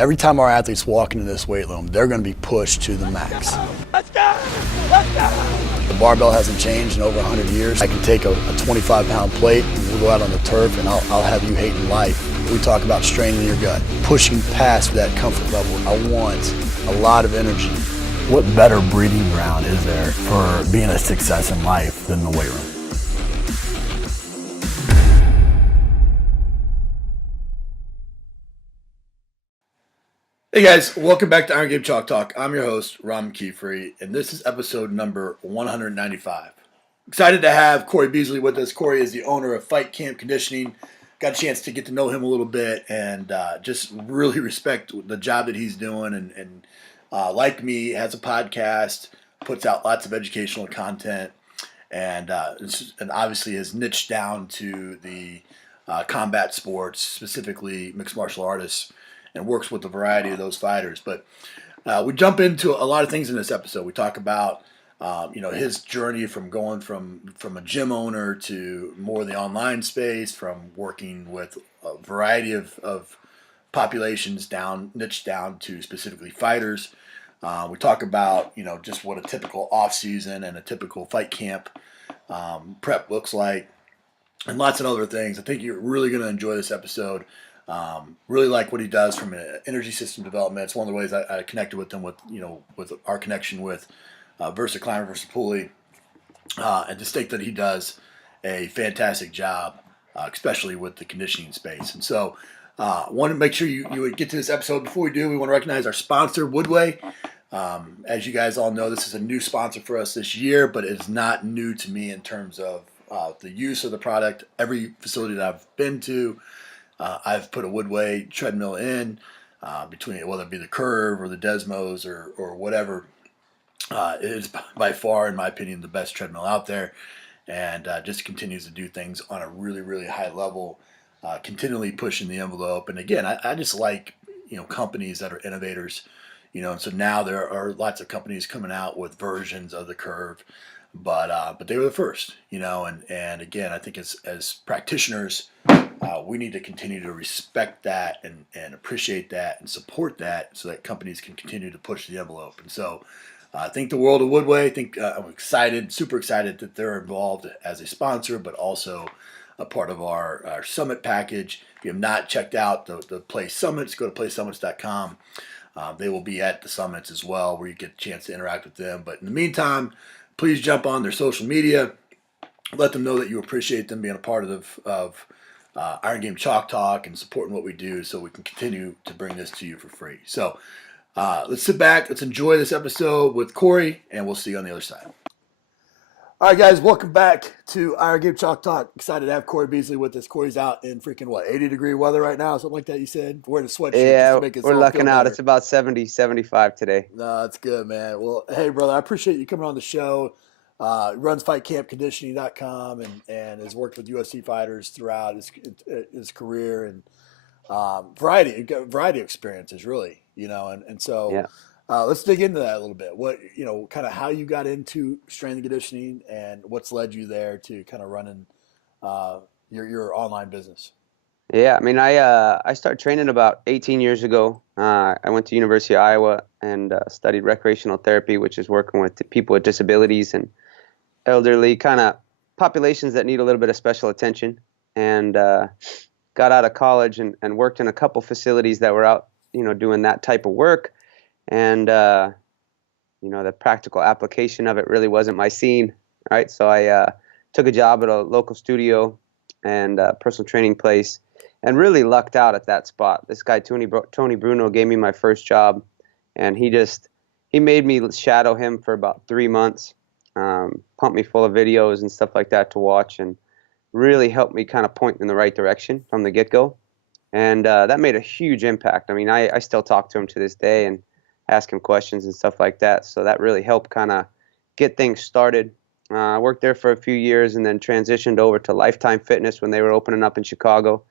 Every time our athletes walk into this weight room, they're going to be pushed to the max. Let's go! Let's go! The barbell hasn't changed in over 100 years. I can take a 25-pound plate, and we'll go out on the turf, and I'll have you hating life. We talk about straining your gut, pushing past that comfort level. I want a lot of energy. What better breeding ground is there for being a success in life than the weight room? Hey guys, welcome back to Iron Game Chalk Talk. I'm your host, McKeefery, and this is episode number 195. Excited to have Corey Beasley with us. Corey is the owner of Fight Camp Conditioning. Got a chance to get to know him a little bit and just really respect the job that he's doing. And like me, has a podcast, puts out lots of educational content, and obviously has niched down to the combat sports, specifically mixed martial artists, and works with a variety of those fighters. But we jump into a lot of things in this episode. We talk about his journey from going from a gym owner to more of the online space, from working with a variety of populations niched down to specifically fighters. We talk about just what a typical off-season and a typical fight camp prep looks like, and lots of other things. I think you're really going to enjoy this episode. Really like what he does from an energy system development. It's one of the ways I connected with him with our connection with Versa Climber, Versa Pulley, and just think that he does a fantastic job, especially with the conditioning space. And so want to make sure you would get to this episode. Before we do, we want to recognize our sponsor, Woodway. As you guys all know, this is a new sponsor for us this year, but it's not new to me in terms of the use of the product. Every facility that I've been to, I've put a Woodway treadmill in between, whether it be the Curve or the Desmos or whatever. It is by far, in my opinion, the best treadmill out there, and just continues to do things on a really, really high level, continually pushing the envelope. And again, I just like companies that are innovators, and so now there are lots of companies coming out with versions of the Curve, but they were the first, and again, I think as practitioners, we need to continue to respect that and appreciate that and support that so that companies can continue to push the envelope. And so I think the world of Woodway. I think I'm excited, super excited that they're involved as a sponsor, but also a part of our summit package. If you have not checked out the Play Summits, go to playsummits.com. They will be at the summits as well, where you get a chance to interact with them. But in the meantime, please jump on their social media. Let them know that you appreciate them being a part of Iron Game Chalk Talk and supporting what we do, so we can continue to bring this to you for free. So let's sit back, let's enjoy this episode with Corey, and we'll see you on the other side. All right, guys, welcome back to Iron Game Chalk Talk. Excited to have Corey Beasley with us. Corey's out in freaking 80-degree weather right now, something like that. You said wearing a sweatshirt. Yeah, just to make us we're all lucking feel out. better. It's about 70, 75 today. No, that's good, man. Well, hey, brother, I appreciate you coming on the show. Runs fightcampconditioning.com and has worked with UFC fighters throughout his career, and variety of experiences, really, and so Yeah. Let's dig into that a little bit. What kind of how you got into strength and conditioning, and what's led you there to kind of running your online business. Yeah, I mean, I started training about 18 years ago. I went to University of Iowa and studied recreational therapy, which is working with people with disabilities and elderly kind of populations that need a little bit of special attention. And got out of college and worked in a couple facilities that were out, doing that type of work. And the practical application of it really wasn't my scene, right? So I took a job at a local studio and personal training place, and really lucked out at that spot. This guy Tony Bruno gave me my first job, and he made me shadow him for about 3 months, pumped me full of videos and stuff like that to watch, and really helped me kind of point in the right direction from the get-go. And that made a huge impact. I mean, I still talk to him to this day and ask him questions and stuff like that. So that really helped kind of get things started. I worked there for a few years and then transitioned over to Lifetime Fitness when they were opening up in Chicago,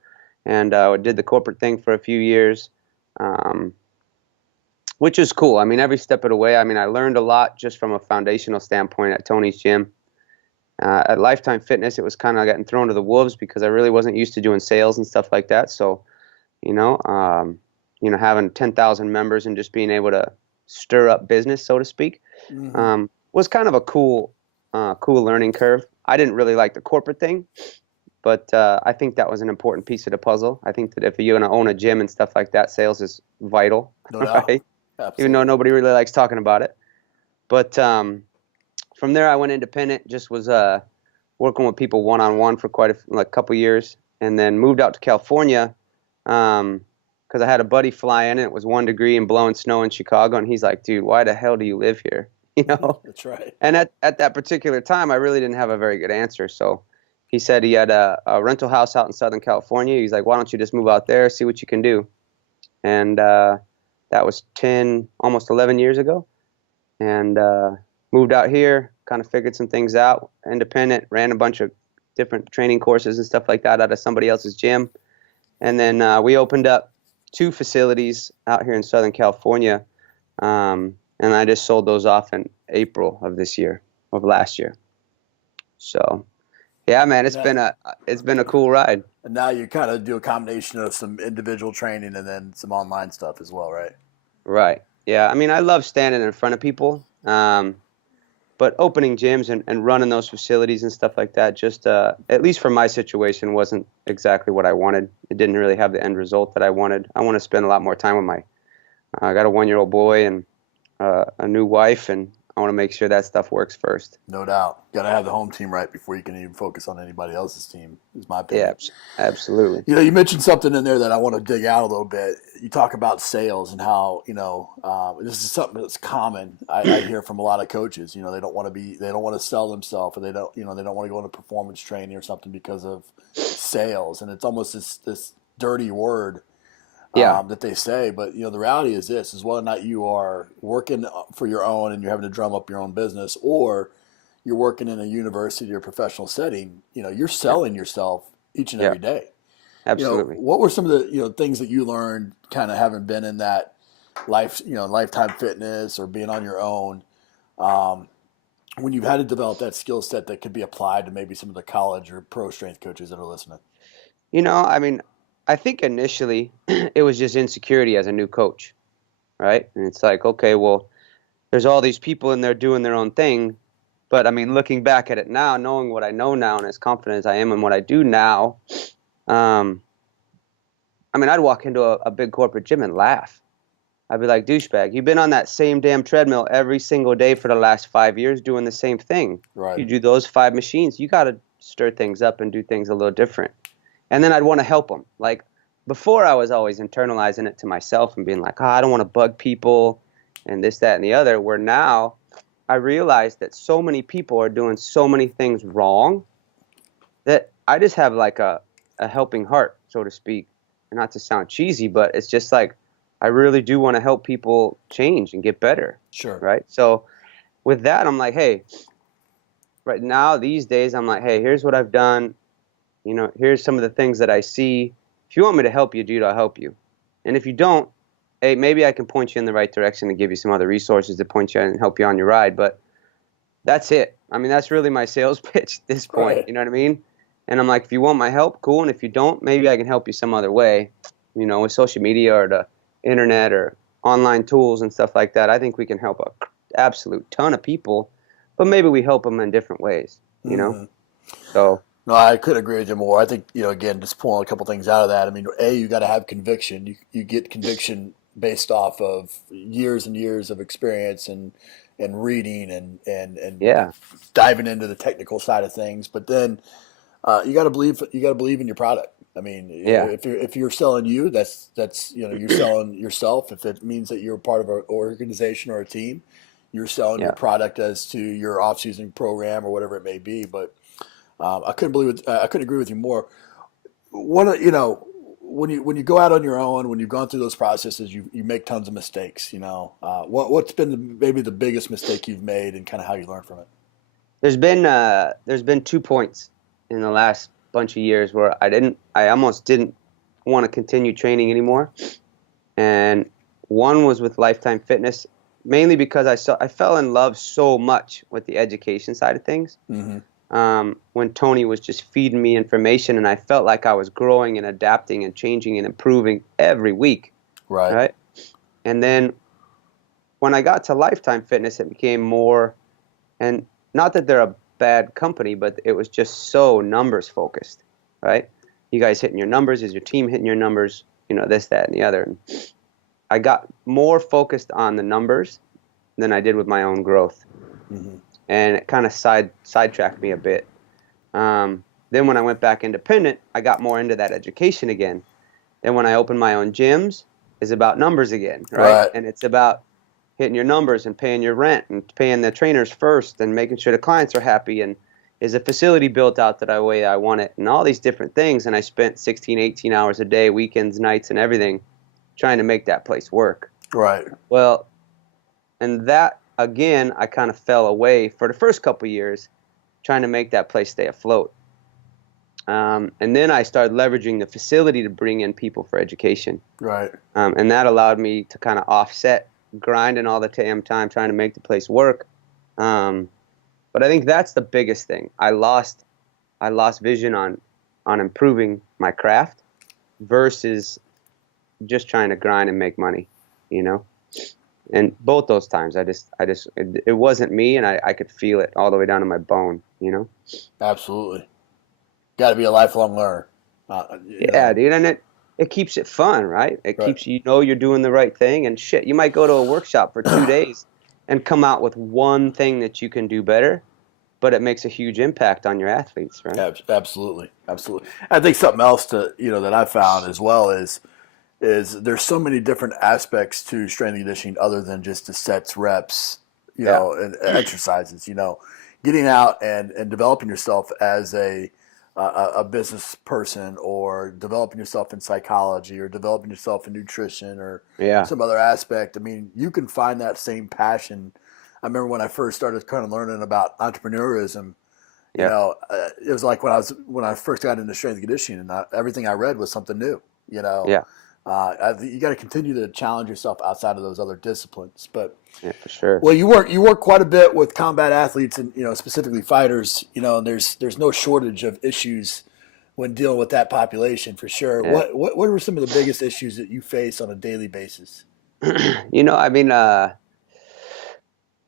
and did the corporate thing for a few years, which is cool. I mean, every step of the way, I learned a lot just from a foundational standpoint at Tony's gym. At Lifetime Fitness, it was kind of getting thrown to the wolves because I really wasn't used to doing sales and stuff like that. So, having 10,000 members and just being able to stir up business, so to speak, Mm-hmm. was kind of a cool learning curve. I didn't really like the corporate thing, but I think that was an important piece of the puzzle. I think that if you're going to own a gym and stuff like that, sales is vital, No doubt. right? Even though Absolutely. nobody really likes talking about it. But from there, I went independent. Just was working with people one-on-one for quite a couple years, and then moved out to California because I had a buddy fly in. And it was 1 degree and blowing snow in Chicago, and he's like, "Dude, why the hell do you live here?" You know. That's right. And at that particular time, I really didn't have a very good answer. So he said he had a rental house out in Southern California. He's like, "Why don't you just move out there, see what you can do?" And that was 10, almost 11 years ago. And moved out here, kind of figured some things out, independent, ran a bunch of different training courses and stuff like that out of somebody else's gym. And then we opened up 2 facilities out here in Southern California. And I just sold those off in April of last year. So, yeah, man, it's been a cool ride. And now you kind of do a combination of some individual training and then some online stuff as well, right? Right. Yeah. I mean, I love standing in front of people. But opening gyms and running those facilities and stuff like that, just at least for my situation, wasn't exactly what I wanted. It didn't really have the end result that I wanted. I want to spend a lot more time with I got a 1-year-old boy and a new wife, and I want to make sure that stuff works first. No doubt. Got to have the home team right before you can even focus on anybody else's team, is my Yeah, opinion. absolutely. You mentioned something in there that I want to dig out a little bit. You talk about sales and how, this is something that's common. I hear from a lot of coaches. They don't want to sell themselves, or they don't want to go into performance training or something because of sales. And it's almost this dirty word Yeah, that they say. But the reality is this: is whether or not you are working for your own and you're having to drum up your own business, or you're working in a university or professional setting. You're yeah, selling yourself each and yeah, every day. absolutely. What were some of the things that you learned, kind of having been in that lifetime fitness or being on your own, um, when you've had to develop that skill set that could be applied to maybe some of the college or pro strength coaches that are listening? I mean, I think initially it was just insecurity as a new coach, right? And it's like, okay, well, there's all these people in there doing their own thing. But I mean, looking back at it now, knowing what I know now, and as confident as I am in what I do now, um, I mean, I'd walk into a big corporate gym and laugh. I'd be like, douchebag, you've been on that same damn treadmill every single day for the last 5 years doing the same thing. Right. You do those 5 machines, you got to stir things up and do things a little different. And then I'd want to help them. Like before, I was always internalizing it to myself and being like, I don't want to bug people and this, that, and the other. Where now I realize that so many people are doing so many things wrong that I just have like a helping heart, so to speak. And not to sound cheesy, but it's just like I really do want to help people change and get better, Sure. right? So with that, I'm like, hey, right now, these days, I'm like, hey, here's what I've done. Here's some of the things that I see. If you want me to help you, dude, I'll help you. And if you don't, hey, maybe I can point you in the right direction and give you some other resources to point you and help you on your ride. But that's it. I mean, that's really my sales pitch at this point. Right. You know what I mean? And I'm like, if you want my help, cool. And if you don't, maybe I can help you some other way, with social media or the internet or online tools and stuff like that. I think we can help a absolute ton of people, but maybe we help them in different ways. Mm-hmm. So, No, I could agree with you more. I think, again, just pulling a couple things out of that. I mean, you got to have conviction. You get conviction based off of years and years of experience and reading and yeah, diving into the technical side of things. But then you got to believe. You got to believe in your product. I mean, yeah, if you're selling you, that's you're selling yourself. If it means that you're part of an organization or a team, you're selling your yeah. product as to your off-season program or whatever it may be. But I couldn't agree with you more. When you go out on your own, when you've gone through those processes, you make tons of mistakes. What's been maybe the biggest mistake you've made, and kind of how you learn from it? There's been 2 points in the last bunch of years where I almost didn't want to continue training anymore. And one was with Lifetime Fitness, mainly because I fell in love so much with the education side of things. Mm-hmm. When Tony was just feeding me information, and I felt like I was growing and adapting and changing and improving every week. Right. right? And then when I got to Lifetime Fitness, it became more, and not that they're a bad company, but it was just so numbers focused, right? You guys hitting your numbers, is your team hitting your numbers, this, that, and the other. And I got more focused on the numbers than I did with my own growth. Mm-hmm. And it kind of sidetracked me a bit. Then when I went back independent, I got more into that education again. Then when I opened my own gyms, it's about numbers again, right? And it's about hitting your numbers and paying your rent and paying the trainers first and making sure the clients are happy, and is a facility built out that way I want it, and all these different things. And I spent 16, 18 hours a day, weekends, nights, and everything trying to make that place work. Right. Well, and that, again, I kind of fell away for the first couple of years trying to make that place stay afloat. And then I started leveraging the facility to bring in people for education. Right. And that allowed me to kind of offset grinding all the damn time trying to make the place work. But I think that's the biggest thing. I lost vision on improving my craft versus just trying to grind and make money, And both those times, it wasn't me, and I could feel it all the way down to my bone, Absolutely. Got to be a lifelong learner. Yeah, dude, and it keeps it fun, right? It keeps you're doing the right thing, and shit, you might go to a workshop for 2 days and come out with one thing that you can do better, but it makes a huge impact on your athletes, right? Absolutely. I think something else that I found as well is there's so many different aspects to strength and conditioning other than just the sets, reps, and exercises. Getting out and developing yourself as a business person, or developing yourself in psychology, or developing yourself in nutrition, or some other aspect. I mean, you can find that same passion. I remember when I first started kind of learning about entrepreneurism, it was like when I first got into strength and conditioning, and everything I read was something new, Yeah. I think you got to continue to challenge yourself outside of those other disciplines. But yeah, for sure. Well, you work quite a bit with combat athletes, and specifically fighters. And there's no shortage of issues when dealing with that population, for sure. Yeah. What were some of the biggest issues that you face on a daily basis? I mean,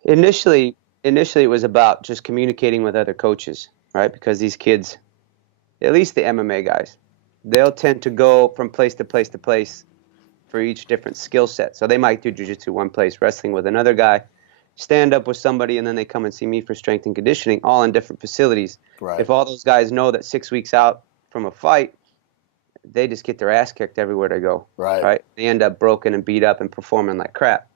initially it was about just communicating with other coaches, right? Because these kids, at least the MMA guys, they'll tend to go from place to place to place for each different skill set. So they might do jiu-jitsu one place, wrestling with another guy, stand up with somebody, and then they come and see me for strength and conditioning, all in different facilities. Right. If all those guys know that 6 weeks out from a fight, they just get their ass kicked everywhere they go. Right. They end up broken and beat up and performing like crap.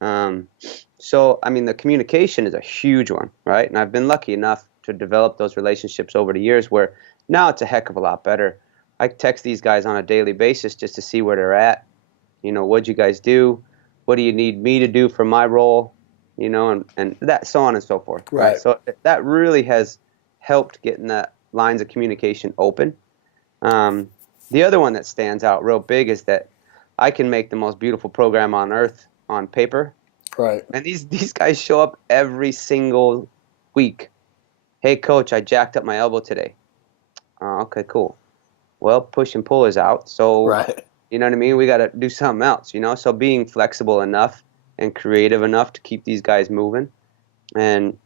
So, I mean, the communication is a huge one, right? And I've been lucky enough to develop those relationships over the years where now it's a heck of a lot better. I text these guys on a daily basis just to see where they're at. What'd you guys do? What do you need me to do for my role? And that, so on and so forth. Right. So that really has helped getting the lines of communication open. The other one that stands out real big is that I can make the most beautiful program on earth on paper. Right. And these guys show up every single week. Hey, coach, I jacked up my elbow today. Oh, okay, cool. Well, push and pull is out. So, right. You know what I mean? We got to do something else, So being flexible enough and creative enough to keep these guys moving, and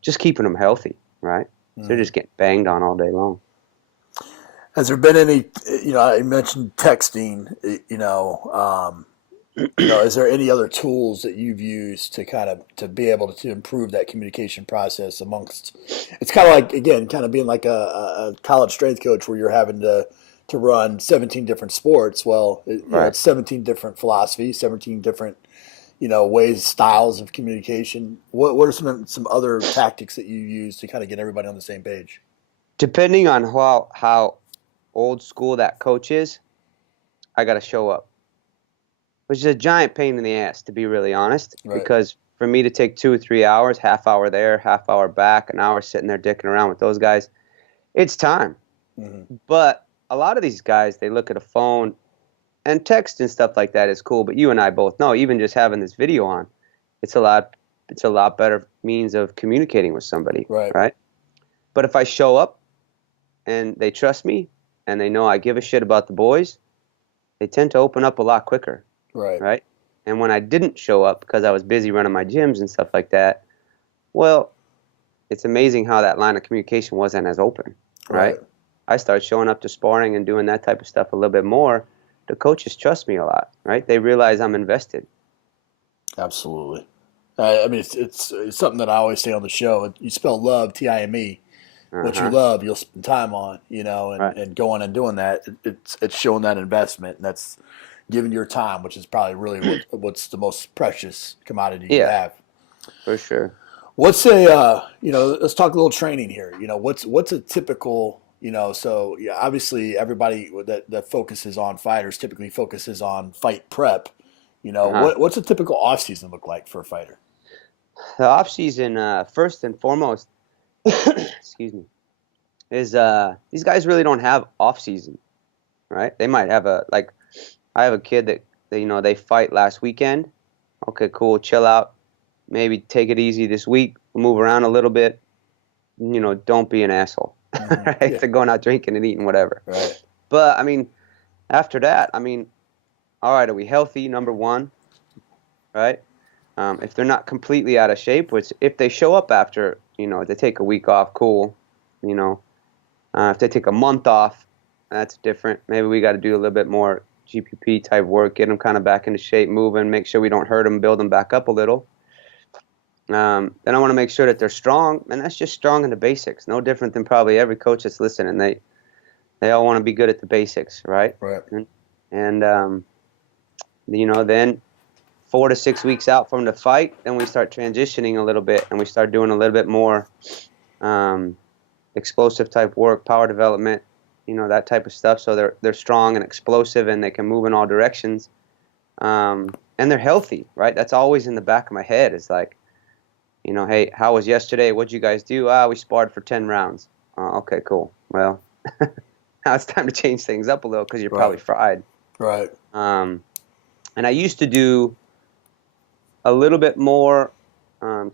just keeping them healthy, right? So they're just getting banged on all day long. Has there been any, I mentioned texting, is there any other tools that you've used to be able to improve that communication process amongst, it's kind of like, again, kind of being like a college strength coach where you're having to run 17 different sports. Well, it's 17 different philosophies, 17 different, ways, styles of communication. What are some other tactics that you use to kind of get everybody on the same page? Depending on how old school that coach is, I got to show up, which is a giant pain in the ass, to be really honest, because for me to take 2 or 3 hours, half hour there, half hour back, an hour sitting there dicking around with those guys, it's time. Mm-hmm. But a lot of these guys, they look at a phone, and text and stuff like that is cool, but you and I both know, even just having this video on, it's a lot better means of communicating with somebody, right? But if I show up and they trust me and they know I give a shit about the boys, they tend to open up a lot quicker, Right. right? And when I didn't show up because I was busy running my gyms and stuff like that, well, it's amazing how that line of communication wasn't as open, right? Right. I started showing up to sparring and doing that type of stuff a little bit more. The coaches trust me a lot, right? They realize I'm invested. Absolutely. I mean, it's something that I always say on the show. You spell love, Time. What you Uh-huh. love, you'll spend time on, Right. and going and doing that. It's showing that investment, and that's giving your time, which is probably really what's the most precious commodity you Yeah, have. for sure. What's a let's talk a little training here. What's a typical so yeah, obviously everybody that focuses on fighters typically focuses on fight prep. Uh-huh. What's a typical off season look like for a fighter? The off season, first and foremost, excuse me, is these guys really don't have off season, right? They might have I have a kid that they fight last weekend. Okay, cool, chill out. Maybe take it easy this week. Move around a little bit. Don't be an asshole. Right? Yeah. They're going out drinking and eating whatever. Right. But I mean, after that, I mean, all right, are we healthy? Number one, right? If they're not completely out of shape, which if they show up after, they take a week off, cool. You know, if they take a month off, that's different. Maybe we got to do a little bit more GPP type work, get them kind of back into shape, moving, make sure we don't hurt them, build them back up a little. Then I want to make sure that they're strong, and that's just strong in the basics. No different than probably every coach that's listening. They all want to be good at the basics, right? Right. And then 4 to 6 weeks out from the fight, then we start transitioning a little bit, and we start doing a little bit more explosive type work, power development, that type of stuff. So they're strong and explosive, and they can move in all directions, and they're healthy, right? That's always in the back of my head. It's like, hey, how was yesterday? What'd you guys do? We sparred for 10 rounds. Okay, cool. Well, now it's time to change things up a little because you're probably fried. Right. And I used to do a little bit more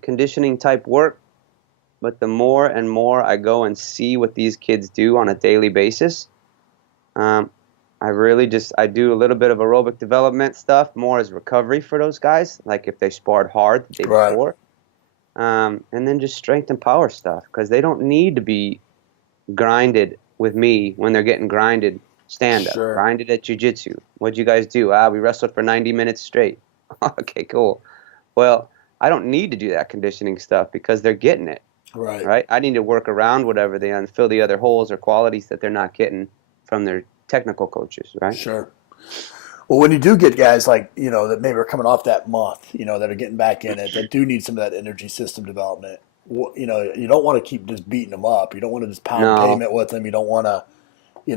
conditioning type work, but the more and more I go and see what these kids do on a daily basis, I really I do a little bit of aerobic development stuff more as recovery for those guys, like if they sparred hard the day Right. before. And then just strength and power stuff, because they don't need to be grinded with me when they're getting grinded stand-up, Sure. grinded at jiu-jitsu. What'd you guys do? We wrestled for 90 minutes straight. Okay, cool. Well, I don't need to do that conditioning stuff because they're getting it, Right. right? I need to work around whatever they and fill the other holes or qualities that they're not getting from their technical coaches, right? Sure. Well, when you do get guys like, that maybe are coming off that month, that are getting back in it, that do need some of that energy system development, you don't want to keep just beating them up. You don't want to just pound No. pavement with them. You don't want to, do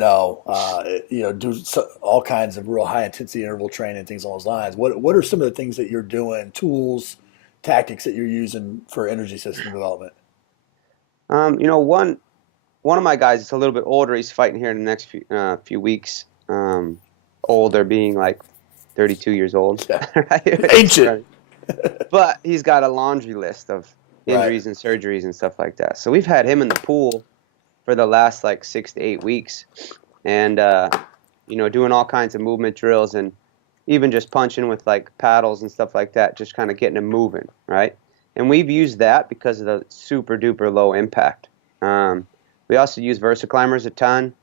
all kinds of real high intensity interval training, things along those lines. What are some of the things that you're doing, tools, tactics that you're using for energy system development? One of my guys is a little bit older. He's fighting here in the next few weeks. Older being like 32 years old. Yeah. Right? Ancient. But he's got a laundry list of injuries Right. and surgeries and stuff like that. So we've had him in the pool for the last like 6 to 8 weeks, and doing all kinds of movement drills and even just punching with like paddles and stuff like that, just kind of getting him moving, right? And we've used that because of the super duper low impact. We also use VersaClimbers a ton.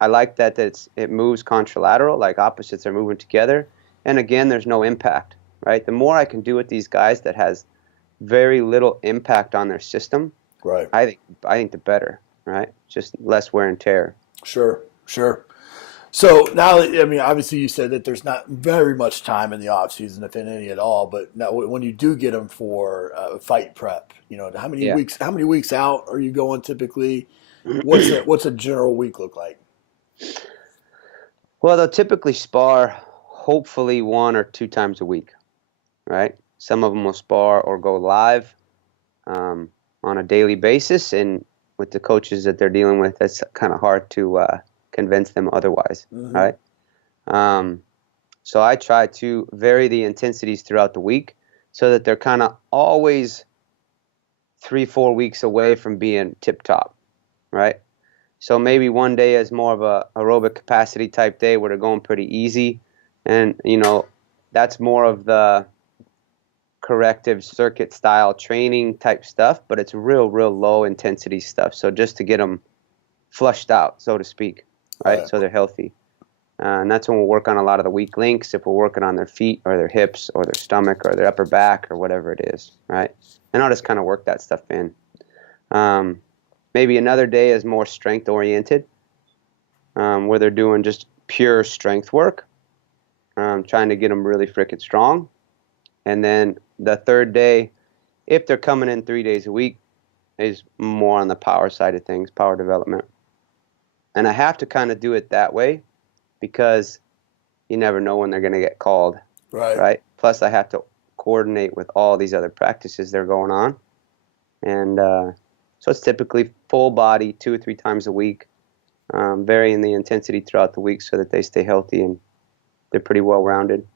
I like that it moves contralateral, like opposites are moving together. And again, there's no impact, right? The more I can do with these guys that has very little impact on their system, Right. I think the better, right? Just less wear and tear. Sure. So now, I mean, obviously you said that there's not very much time in the off season, if in any at all. But now, when you do get them for fight prep, how many Yeah. weeks? How many weeks out are you going typically? What's a general week look like? Well, they'll typically spar hopefully 1 or 2 times a week, right? Some of them will spar or go live on a daily basis, and with the coaches that they're dealing with, it's kind of hard to convince them otherwise, right? So I try to vary the intensities throughout the week so that they're kind of always 3-4 weeks away from being tip top, right? So maybe one day is more of a aerobic capacity type day where they're going pretty easy. And, that's more of the corrective circuit style training type stuff, but it's real, real low intensity stuff. So just to get them flushed out, so to speak, right? Right. So they're healthy. And that's when we'll work on a lot of the weak links if we're working on their feet or their hips or their stomach or their upper back or whatever it is, right? And I'll just kind of work that stuff in. Um, Maybe another day is more strength oriented, where they're doing just pure strength work, trying to get them really freaking strong. And then the third day, if they're coming in 3 days a week, is more on the power side of things, power development. And I have to kind of do it that way because you never know when they're going to get called, Right. right? Plus, I have to coordinate with all these other practices that are going on. And so it's typically full body 2 or 3 times a week, varying the intensity throughout the week so that they stay healthy and they're pretty well rounded.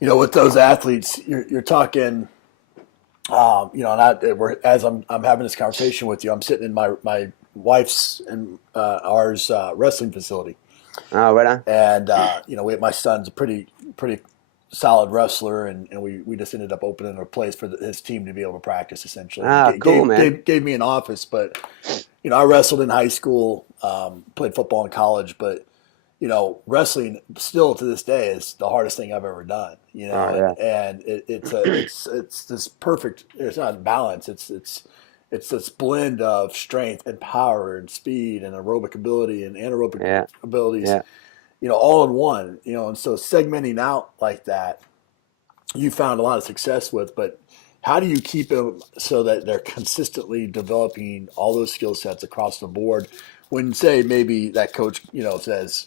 With those athletes, you're talking. As I'm having this conversation with you, I'm sitting in my wife's and ours wrestling facility, Oh, right on. and my son's a pretty solid wrestler, and we just ended up opening a place for his team to be able to practice essentially. Ah, cool, man. Gave me an office, but I wrestled in high school, played football in college, but wrestling still to this day is the hardest thing I've ever done. Oh, yeah. And it's this perfect. It's not balance. It's this blend of strength and power and speed and aerobic ability and anaerobic Yeah. abilities. Yeah. All in one. And so segmenting out like that, you found a lot of success with. But how do you keep them so that they're consistently developing all those skill sets across the board? When say maybe that coach says,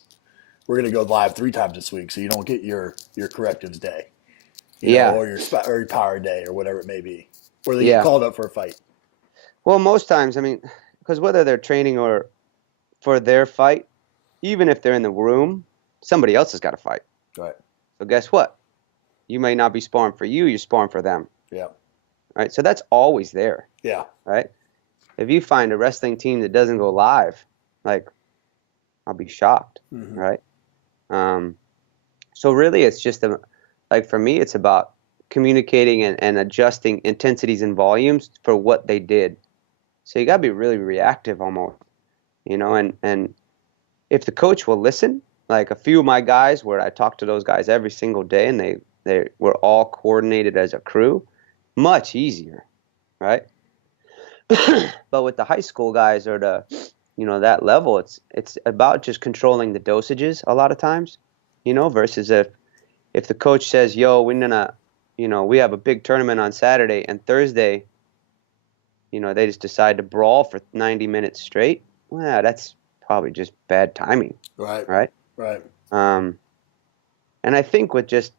we're going to go live 3 times this week, so you don't get your correctives day, Yeah. or your power day, or whatever it may be, or they get Yeah. called up for a fight. Well, most times, I mean, because whether they're training or for their fight, even if they're in the room, somebody else has got to fight. Right. So guess what? You may not be sparring for you, you're sparring for them. Yeah. Right? So that's always there. Yeah. Right? If you find a wrestling team that doesn't go live, like, I'll be shocked. Mm-hmm. Right? So really, it's just for me, it's about communicating and adjusting intensities and volumes for what they did. So you got to be really reactive almost, and if the coach will listen, like a few of my guys where I talk to those guys every single day and they were all coordinated as a crew, much easier, right? But with the high school guys or that level, it's about just controlling the dosages a lot of times, versus if the coach says, yo, we're gonna, we have a big tournament on Saturday and Thursday, they just decide to brawl for 90 minutes straight. Well, that's probably just bad timing. Right. Right. Right. And I think with just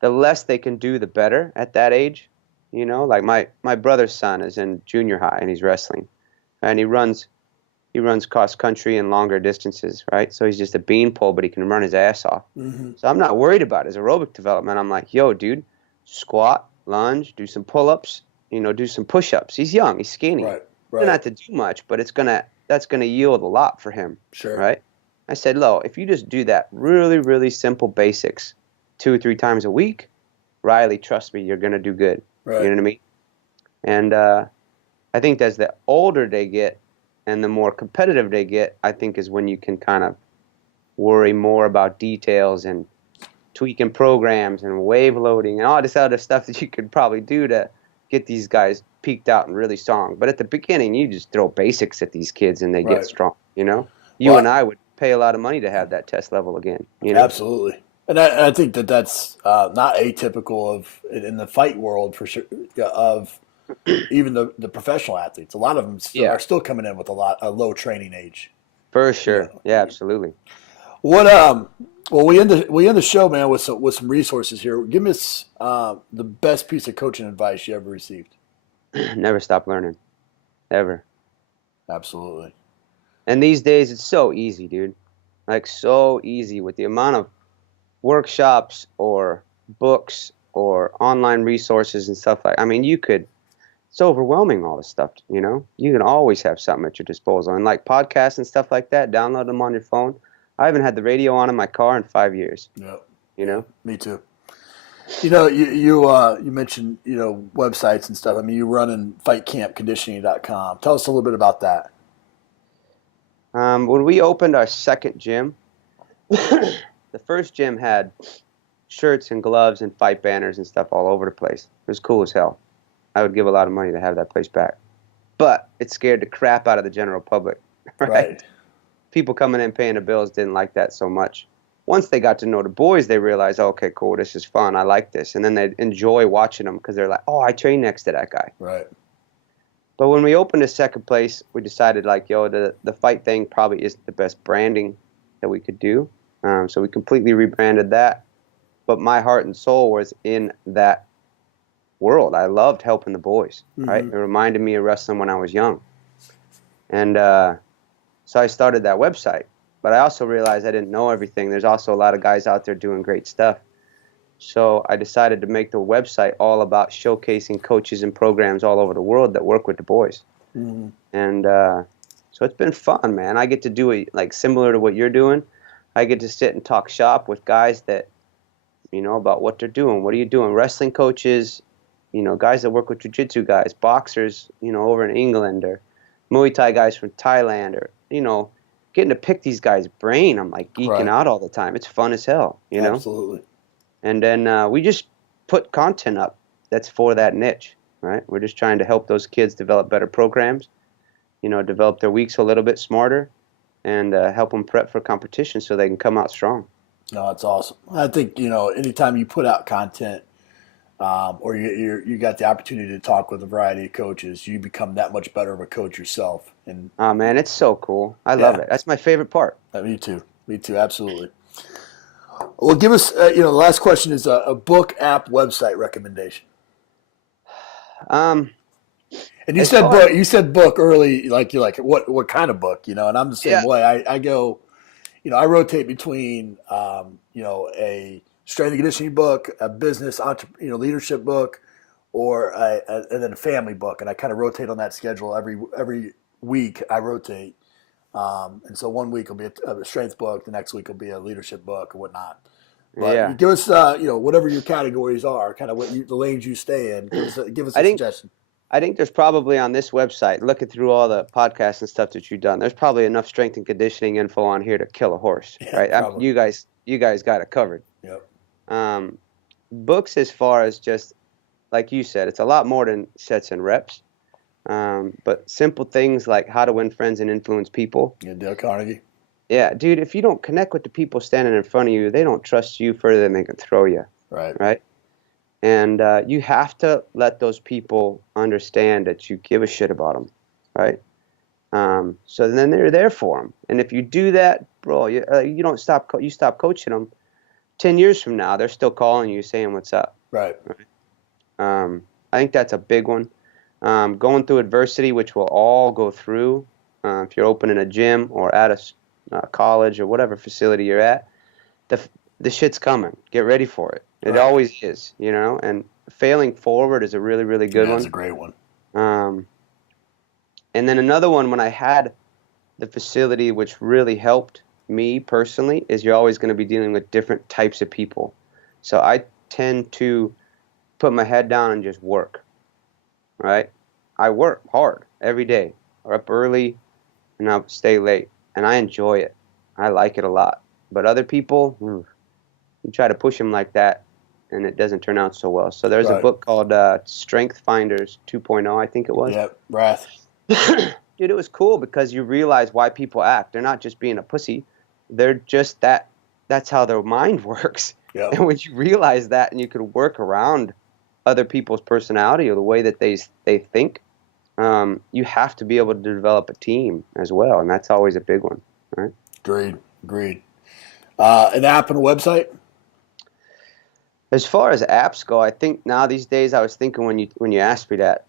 the less they can do, the better at that age. Like my brother's son is in junior high and he's wrestling, and he runs cross country and longer distances, right? So he's just a beanpole, but he can run his ass off. Mm-hmm. So I'm not worried about his aerobic development. I'm like, yo, dude, squat, lunge, do some pull-ups, do some push-ups. He's young, he's skinny. Right. Right. Not to do much, but that's gonna yield a lot for him. Sure. Right? I said, Lo, if you just do that really, really simple basics 2 or 3 times a week, Riley, trust me, you're gonna do good. Right. You know what I mean? And I think as the older they get and the more competitive they get, I think is when you can kind of worry more about details and tweaking programs and wave loading and all this other stuff that you could probably do to get these guys peaked out and really strong. But at the beginning, you just throw basics at these kids and they Right. get strong, You and I would pay a lot of money to have that test level again, Absolutely. And I think that's not atypical of in the fight world for sure, of even the professional athletes. A lot of them are still coming in with a low training age. For sure. Yeah, absolutely. What well, we end the show, man, with some resources here. Give us the best piece of coaching advice you ever received. Never stop learning, ever. Absolutely. And these days, it's so easy, dude. Like, so easy with the amount of workshops or books or online resources and stuff like. I mean, you could it's overwhelming, all this stuff, you know? You can always have something at your disposal. And like podcasts and stuff like that, download them on your phone. I haven't had the radio on in my car in 5 years, Yeah. you Yeah. know? Me too. You mentioned websites and stuff. I mean, you run in fightcampconditioning.com. Tell us a little bit about that. When we opened our second gym, the first gym had shirts and gloves and fight banners and stuff all over the place. It was cool as hell. I would give a lot of money to have that place back. But it scared the crap out of the general public, right? Right. People coming in paying the bills didn't like that so much. Once they got to know the boys, they realized, oh, okay, cool, this is fun. I like this. And then they enjoy watching them because they're like, oh, I train next to that guy. Right. But when we opened the second place, we decided, like, yo, the fight thing probably isn't the best branding that we could do. So we completely rebranded that. But my heart and soul was in that world. I loved helping the boys, right? It reminded me of wrestling when I was young. And so I started that website. But I also realized I didn't know everything. There's also a lot of guys out there doing great stuff. So I decided to make the website all about showcasing coaches and programs all over the world that work with the boys. And so it's been fun, man. I get to do it like similar to what you're doing. I get to sit and talk shop with guys that, about what they're doing. What are you doing? Wrestling coaches, guys that work with jiu-jitsu guys, boxers, over in England, or Muay Thai guys from Thailand, or, getting to pick these guys' brain. I'm like geeking Right. out all the time. It's fun as hell, know? Absolutely. And then we just put content up that's for that niche, right? We're just trying to help those kids develop better programs, develop their weeks a little bit smarter, and help them prep for competition so they can come out strong. No, that's awesome. I think, anytime you put out content or you got the opportunity to talk with a variety of coaches, you become that much better of a coach yourself. And Oh, man, it's so cool. I love it. That's my favorite part. Me too. Me too. Absolutely. Well, give us, the last question is a book, app, website recommendation. Um, And you As said far book. as- You said book early, like you're like what kind of book? And I'm the same Yeah. way. I go, I rotate between, a strength and conditioning book, a business, leadership book, or and then a family book, and I kind of rotate on that schedule every week. I rotate, and so one week will be a strength book, the next week will be a leadership book or whatnot. But Yeah. give us, whatever your categories are, kind of the lanes you stay in. Give us a I think suggestion. I think there's probably on this website, looking through all the podcasts and stuff that you've done, there's probably enough strength and conditioning info on here to kill a horse, Yeah, right? probably. You guys got it covered. Yep. Books, as far as just like you said, it's a lot more than sets and reps. But simple things like How to Win Friends and Influence People. Yeah, Dale Carnegie. Yeah, dude, if you don't connect with the people standing in front of you, they don't trust you further than they can throw you, Right. right? And you have to let those people understand that you give a shit about them, right? So then they're there for them. And if you do that, bro, you don't stop. You stop coaching them. 10 years from now, they're still calling you saying what's up. Right. I think that's a big one. Going through adversity, which we'll all go through. If you're opening a gym or at a college or whatever facility you're at, the shit's coming. Get ready for it. It Right. always is, and failing forward is a really, really good That's one. a great one. And then another one, when I had the facility, which really helped me personally, is you're always going to be dealing with different types of people. So I tend to put my head down and just work, right? I work hard every day, or up early, and I'll stay late, and I enjoy it. I like it a lot. But other people, you try to push them like that, and it doesn't turn out so well. So there's a Right. book called Strength Finders 2.0, I think it was. Yep. Wrath. Dude, it was cool because you realize why people act. They're not just being a pussy. They're just that's how their mind works. Yep. And when you realize that and you can work around other people's personality or the way that they think, you have to be able to develop a team as well. And that's always a big one, right? Agreed. An app and a website? As far as apps go, I think now these days, I was thinking when you asked me that,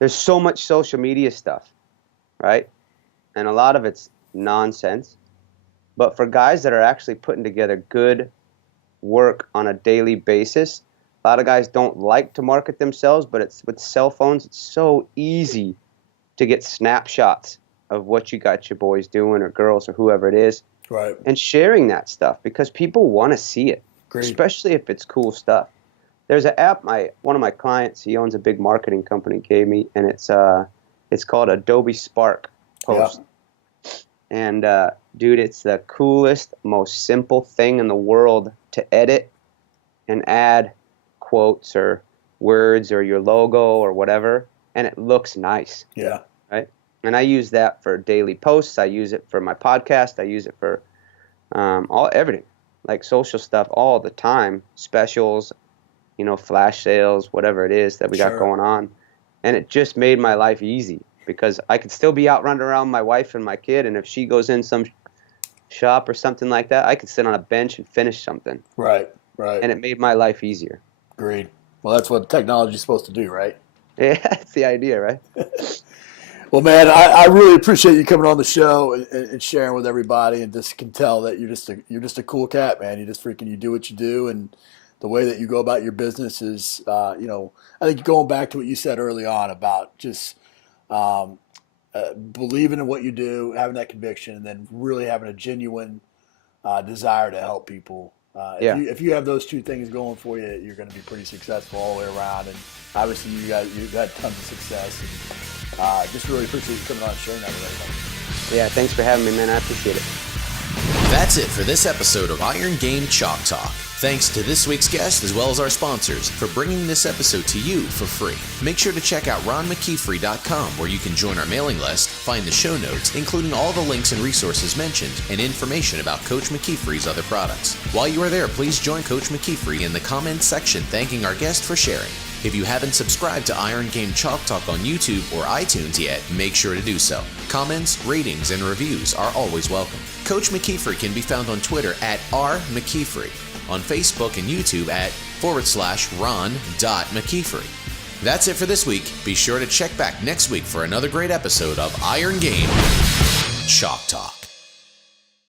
there's so much social media stuff, right? And a lot of it's nonsense. But for guys that are actually putting together good work on a daily basis, A lot of guys don't like to market themselves, but it's with cell phones, it's so easy to get snapshots of what you got your boys doing or girls or whoever it is. Right. And sharing that stuff because people want to see it, Great. especially if it's cool stuff. There's an app one of my clients, he owns a big marketing company, gave me, and it's called Adobe Spark Post. Yeah. And dude, it's the coolest, most simple thing in the world to edit and add quotes or words or your logo or whatever, and it looks nice. Yeah. Right? And I use that for daily posts. I use it for my podcast. I use it for everything, like social stuff all the time, specials, flash sales, whatever it is that we got going on. And it just made my life easy because I could still be out running around my wife and my kid, and if she goes in some shop or something like that, I could sit on a bench and finish something. Right. And it made my life easier. Agreed. Well, that's what technology is supposed to do, right? Yeah, that's the idea, right? Well, man, I really appreciate you coming on the show and sharing with everybody, and just can tell that you're just a cool cat, man. You just you do what you do, and the way that you go about your business is, I think going back to what you said early on about just believing in what you do, having that conviction, and then really having a genuine desire to help people. If you have those two things going for you, you're going to be pretty successful all the way around. And obviously, you've had tons of success. And just really appreciate you coming on and sharing that with everybody. Yeah, thanks for having me, man. I appreciate it. That's it for this episode of Iron Game Chalk Talk. Thanks to this week's guest as well as our sponsors for bringing this episode to you for free. Make sure to check out ronmckeefery.com where you can join our mailing list, find the show notes, including all the links and resources mentioned, and information about Coach McKeefery's other products. While you are there, please join Coach McKeefery in the comments section thanking our guest for sharing. If you haven't subscribed to Iron Game Chalk Talk on YouTube or iTunes yet, make sure to do so. Comments, ratings, and reviews are always welcome. Coach McKeefery can be found on Twitter at @RMcKeefery, on Facebook and YouTube at /Ron.McKeefery. That's it for this week. Be sure to check back next week for another great episode of Iron Game Chalk Talk.